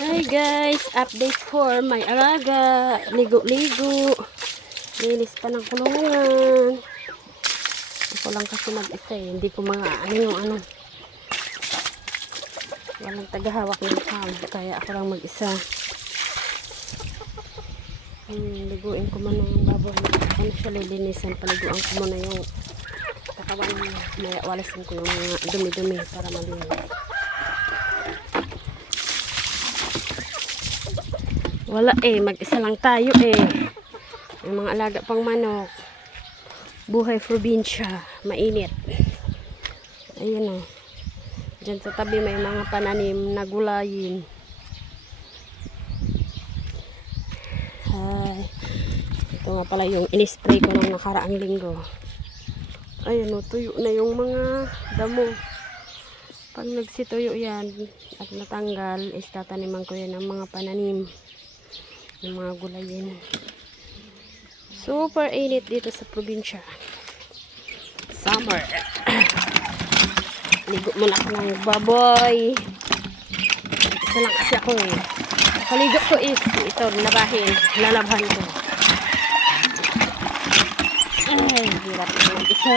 Hi guys, update for my alaga. Ligo-ligo. Linis pa ng kulungan. Ako lang kasi mag-isa eh. Hindi ko mga ano. Walang tagahawak ng cam. Kaya ako lang mag-isa. Liguin ko muna yung baboy. Ano siya lilinisan. Paliguan ko muna yung katawan niya. May walasin ko yung mga dumi-dumi para malinis. Wala eh, mag-isa lang tayo eh. Yung mga alaga pang manok. Buhay probinsya, mainit. Ayun o. Diyan sa tabi may mga pananim na gulayin. Ay. Ito nga pala yung in-spray ko ng nakaraang linggo. Ayun o, tuyo na yung mga damo. Pag nagsituyo yan at natanggal, is tataniman ko yan ng mga pananim. Yung mga gulayin. Super init dito sa probinsya. Summer. Ligo muna ako ng baboy. Isa lang kasi ako eh. Kaligo ko is ito, labahin. Lalabhan ko. Ay, hirap na mag-isa.